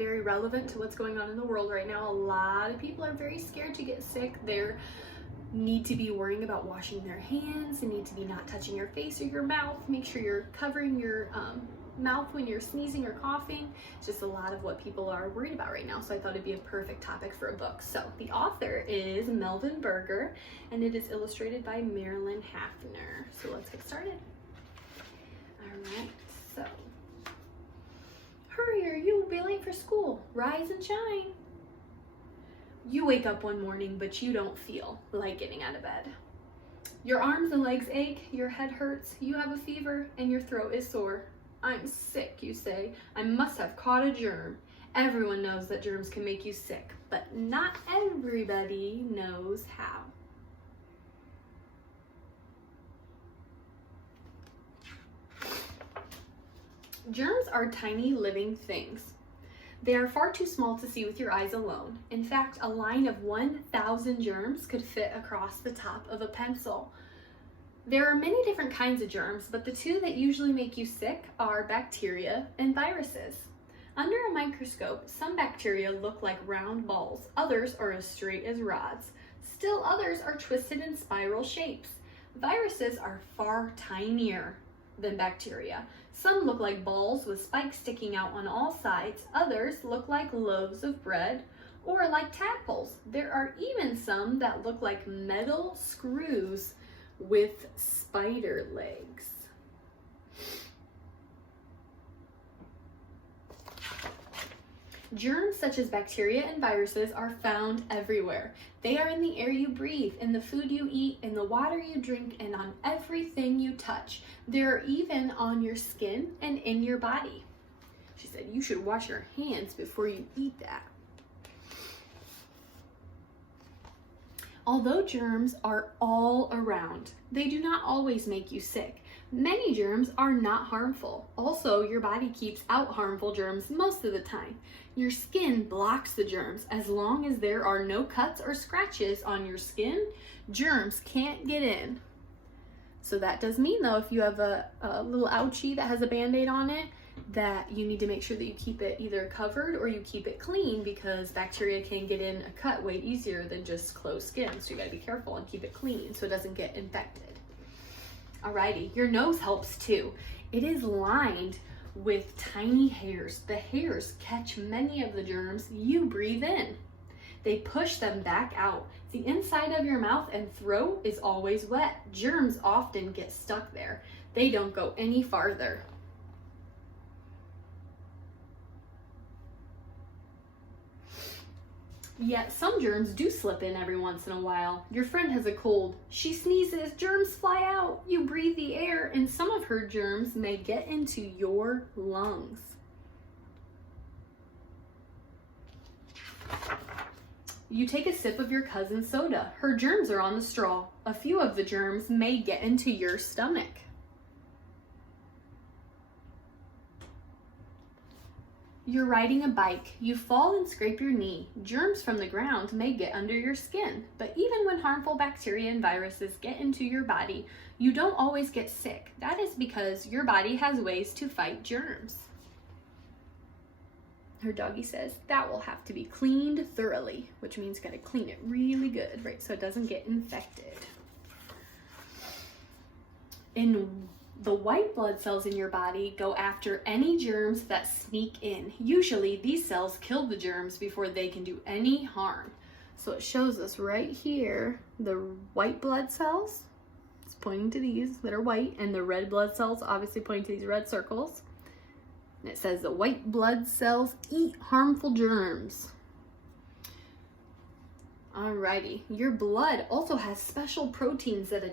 very relevant to what's going on in the world right now. A lot of people are very scared to get sick. They're need to be worrying about washing their hands. They need to be not touching your face or your mouth. Make sure you're covering your mouth when you're sneezing or coughing. It's just a lot of what people are worried about right now. So I thought it'd be a perfect topic for a book. So the author is Melvin Berger, and it is illustrated by Marilyn Hafner. So let's get started. All right, so hurry or you will be late for school. Rise and shine. You wake up one morning, but you don't feel like getting out of bed. Your arms and legs ache, your head hurts, you have a fever, and your throat is sore. I'm sick, you say. I must have caught a germ. Everyone knows that germs can make you sick, but not everybody knows how. Germs are tiny living things. They are far too small to see with your eyes alone. In fact, a line of 1,000 germs could fit across the top of a pencil. There are many different kinds of germs, but the two that usually make you sick are bacteria and viruses. Under a microscope, some bacteria look like round balls, others are as straight as rods. Still others are twisted in spiral shapes. Viruses are far tinier than bacteria. Some look like balls with spikes sticking out on all sides. Others look like loaves of bread or like tadpoles. There are even some that look like metal screws with spider legs. Germs such as bacteria and viruses are found everywhere. They are in the air you breathe, in the food you eat, in the water you drink, and on everything you touch. They're even on your skin and in your body. She said, you should wash your hands before you eat that. Although germs are all around, they do not always make you sick. Many germs are not harmful. Also, your body keeps out harmful germs most of the time. Your skin blocks the germs. As long as there are no cuts or scratches on your skin, germs can't get in. So that does mean, though, if you have a little ouchie that has a Band-Aid on it, that you need to make sure that you keep it either covered or you keep it clean, because bacteria can get in a cut way easier than just closed skin. So you gotta be careful and keep it clean so it doesn't get infected. Alrighty, your nose helps too. It is lined with tiny hairs. The hairs catch many of the germs you breathe in. They push them back out. The inside of your mouth and throat is always wet. Germs often get stuck there. They don't go any farther. Yet some germs do slip in every once in a while. Your friend has a cold. She sneezes, germs fly out. You breathe the air, and some of her germs may get into your lungs. You take a sip of your cousin's soda. Her germs are on the straw. A few of the germs may get into your stomach. You're riding a bike. You fall and scrape your knee. Germs from the ground may get under your skin. But even when harmful bacteria and viruses get into your body, you don't always get sick. That is because your body has ways to fight germs. Her doggy says that will have to be cleaned thoroughly, which means you gotta clean it really good, right? So it doesn't get infected. The white blood cells in your body go after any germs that sneak in. Usually these cells kill the germs before they can do any harm. So it shows us right here, the white blood cells, it's pointing to these that are white, and the red blood cells obviously pointing to these red circles. And it says the white blood cells eat harmful germs. Alrighty, your blood also has special proteins that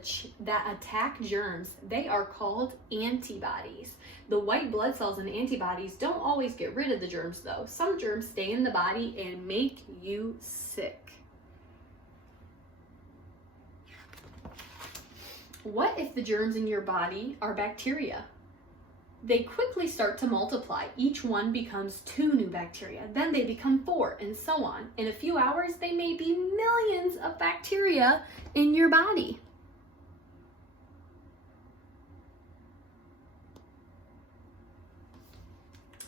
attack germs. They are called antibodies. The white blood cells and antibodies don't always get rid of the germs though. Some germs stay in the body and make you sick. What if the germs in your body are bacteria? They quickly start to multiply. Each one becomes 2 new bacteria. Then they become 4, and so on. In a few hours, they may be millions of bacteria in your body.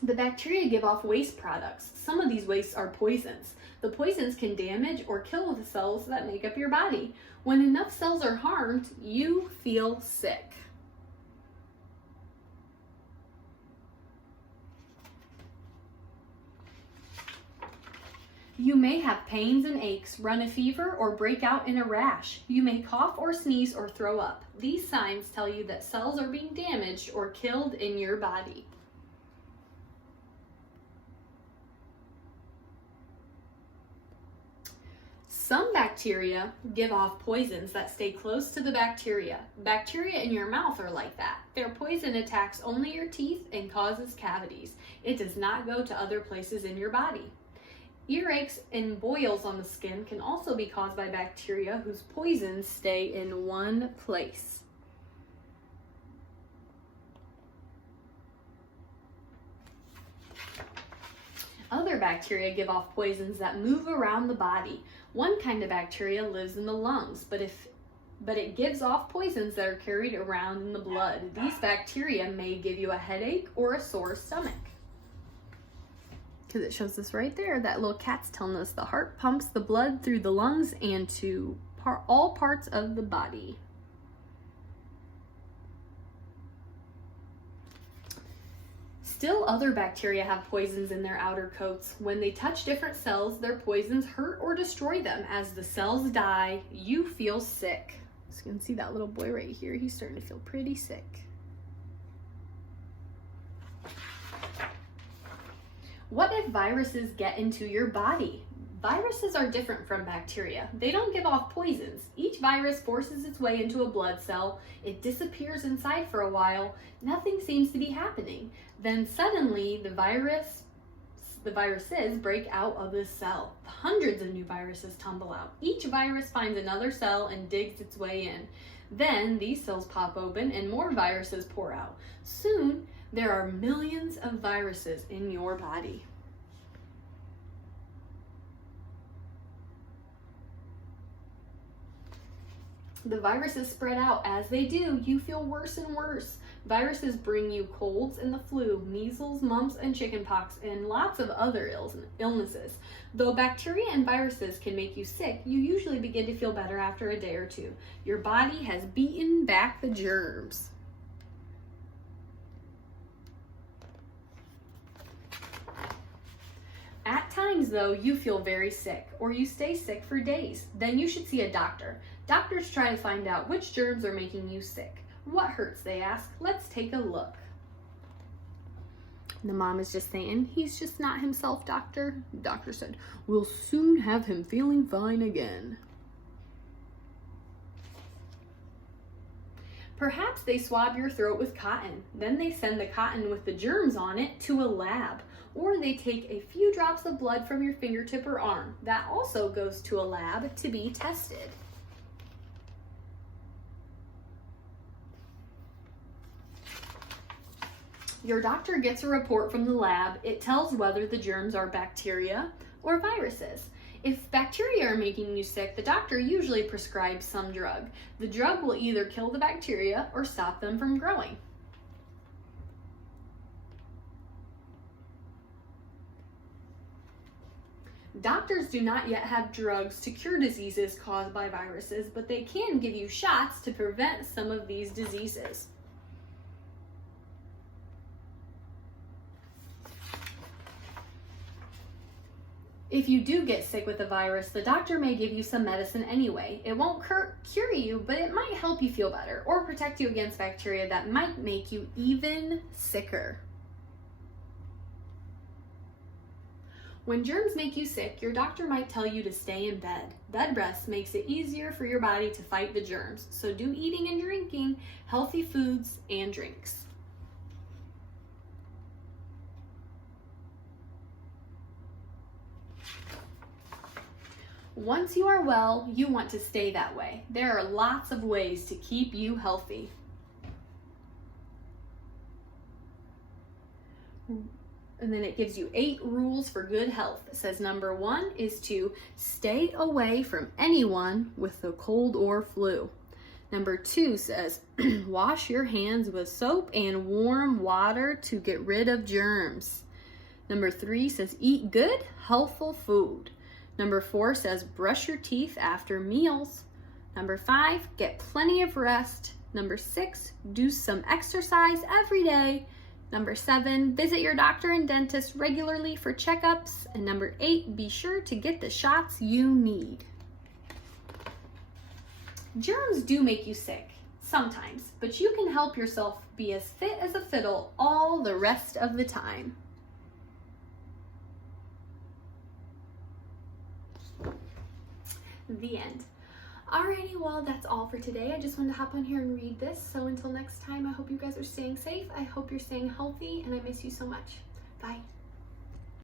The bacteria give off waste products. Some of these wastes are poisons. The poisons can damage or kill the cells that make up your body. When enough cells are harmed, you feel sick. You may have pains and aches, run a fever, or break out in a rash. You may cough or sneeze or throw up. These signs tell you that cells are being damaged or killed in your body. Some bacteria give off poisons that stay close to the bacteria. Bacteria in your mouth are like that. Their poison attacks only your teeth and causes cavities. It does not go to other places in your body. Earaches and boils on the skin can also be caused by bacteria whose poisons stay in one place. Other bacteria give off poisons that move around the body. One kind of bacteria lives in the lungs, but it gives off poisons that are carried around in the blood. These bacteria may give you a headache or a sore stomach. Because it shows us right there, that little cat's telling us the heart pumps the blood through the lungs and to all parts of the body. Still, other bacteria have poisons in their outer coats. When they touch different cells, their poisons hurt or destroy them. As the cells die, you feel sick. So you can see that little boy right here. He's starting to feel pretty sick. What if viruses get into your body? Viruses are different from bacteria. They don't give off poisons. Each virus forces its way into a blood cell. It disappears inside for a while. Nothing seems to be happening. Then suddenly the viruses break out of the cell. Hundreds of new viruses tumble out. Each virus finds another cell and digs its way in. Then these cells pop open and more viruses pour out. Soon, there are millions of viruses in your body. The viruses spread out. As they do, you feel worse and worse. Viruses bring you colds and the flu, measles, mumps, and chickenpox, and lots of other illnesses. Though bacteria and viruses can make you sick, you usually begin to feel better after a day or two. Your body has beaten back the germs. At times, though, you feel very sick, or you stay sick for days. Then you should see a doctor. Doctors try to find out which germs are making you sick. What hurts, they ask. Let's take a look. The mom is just saying, he's just not himself, doctor. The doctor said, we'll soon have him feeling fine again. Perhaps they swab your throat with cotton. Then they send the cotton with the germs on it to a lab. Or they take a few drops of blood from your fingertip or arm. That also goes to a lab to be tested. Your doctor gets a report from the lab. It tells whether the germs are bacteria or viruses. If bacteria are making you sick, the doctor usually prescribes some drug. The drug will either kill the bacteria or stop them from growing. Doctors do not yet have drugs to cure diseases caused by viruses, but they can give you shots to prevent some of these diseases. If you do get sick with a virus, the doctor may give you some medicine anyway. It won't cure you, but it might help you feel better or protect you against bacteria that might make you even sicker. When germs make you sick, your doctor might tell you to stay in bed. Bed rest makes it easier for your body to fight the germs, so do eating and drinking healthy foods and drinks. Once you are well, you want to stay that way. There are lots of ways to keep you healthy. And then it gives you 8 rules for good health. It says number 1 is to stay away from anyone with a cold or flu. Number 2 says wash your hands with soap and warm water to get rid of germs. Number 3 says eat good, healthful food. Number 4 says brush your teeth after meals. Number 5, get plenty of rest. Number 6, do some exercise every day. Number 7, visit your doctor and dentist regularly for checkups. And number 8, be sure to get the shots you need. Germs do make you sick, sometimes, but you can help yourself be as fit as a fiddle all the rest of the time. The end. Alrighty, well, that's all for today. I just wanted to hop on here and read this. So until next time, I hope you guys are staying safe. I hope you're staying healthy, and I miss you so much. Bye.